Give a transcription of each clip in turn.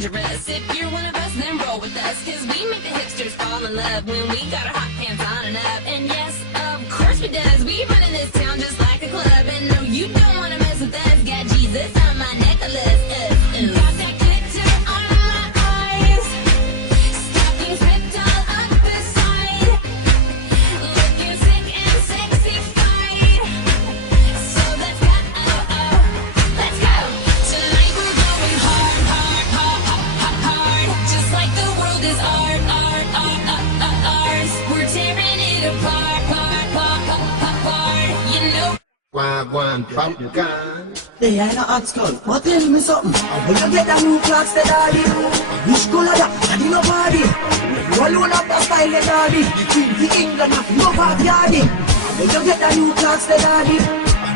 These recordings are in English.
dangerous. If you're one of us, then roll with us, cause we make the hipsters fall in love when we got our hot pants on and up. And yes, of course we does, we run in this town just like a club. And no, you don't wanna mess with us, got Jesus on my necklace. Got that glitter on my eyes, stockings ripped all up the side, looking sick and sexy fine. So let's go, let's go. Tonight we're going hard, hard, hard, hard, hard, just like the world is ours. We're tearing it apart, you know. One pumpkin. They ain't no hot skull, but tell me something. When you get the new clocks, the daddy, which color that? Daddy no body. You alone have the style, the daddy. The Queen, the England, have no party, daddy. When you get the new clocks, the daddy,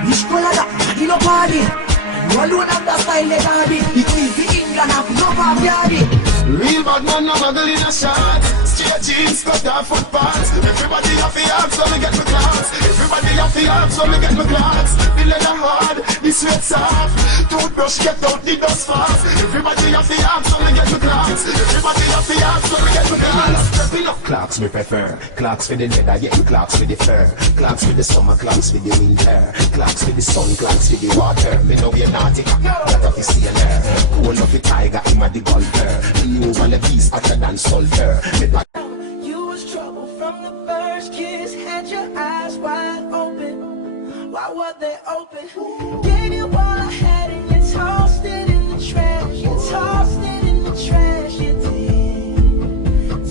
which color that? Daddy no body. You alone have the style, the daddy. The Queen, the England, have no party, daddy. Real bad man, no muggle in a shot. Straight jeans, cut off foot pants. Everybody have the arms, so me get my clocks. Everybody have the arms, so me get my clocks. The leather hard, the sweat soft. Toothbrush get out the dust fast. Everybody have the arms, so me get my clocks. Everybody have the arms, so me get my clocks. Prepping up clocks me prefer. Clocks for the leather, yeah, clocks for the fur. Clocks for the summer, clocks for the winter. Clocks for the sun, clocks for the water. Me know you're naughty, that of the sailor. Cool of the tiger, him a the golfer. You want a piece hotter than sulfur. You was trouble from the first kiss. Had your eyes wide open. Why were they open? Gave you all I had and you tossed it in the trash. You tossed it in the trash. You did.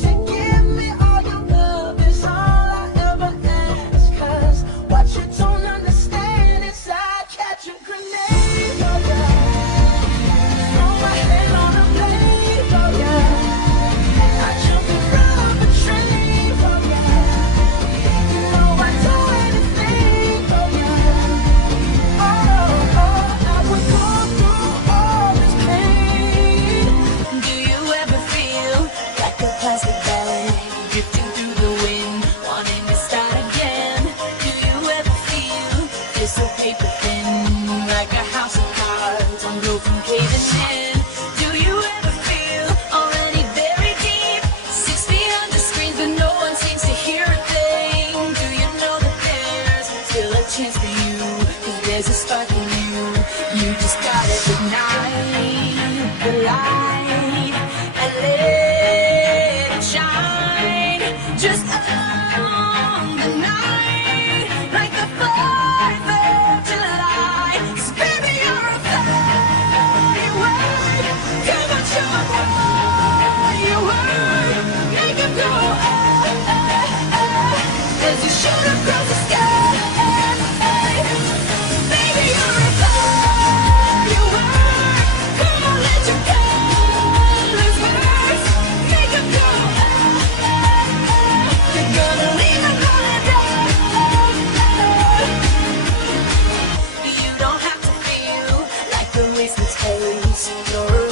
To give me all your love is all I ever ask. Cause what you don't understand is I catch a grenade. Oh yeah. Throw my head on a blade. Oh yeah. I jump around the train. Oh yeah. You know I do anything. Oh yeah. I would go through all this pain. Do you ever feel like a plastic bag drifting through the wind, wanting to start again? Do you ever feel this so paper thin, like a house of cards on road from caving in? Do you ever feel already very deep, 6 feet under screens, but no one seems to hear a thing? Do you know that there's still a chance for you? Cause there's a spark in you. You just gotta ignite the light and let it shine. Just on the night, like the 4th of July. 'Cause baby, you're a firework. Come on, show 'em what you work. Make 'em go, as you shoot across the sky. Baby, you're a firework. Come on, let your colors burst. Make 'em go, you're gonna leave 'em running down. You don't have to feel like a wasted taste. You're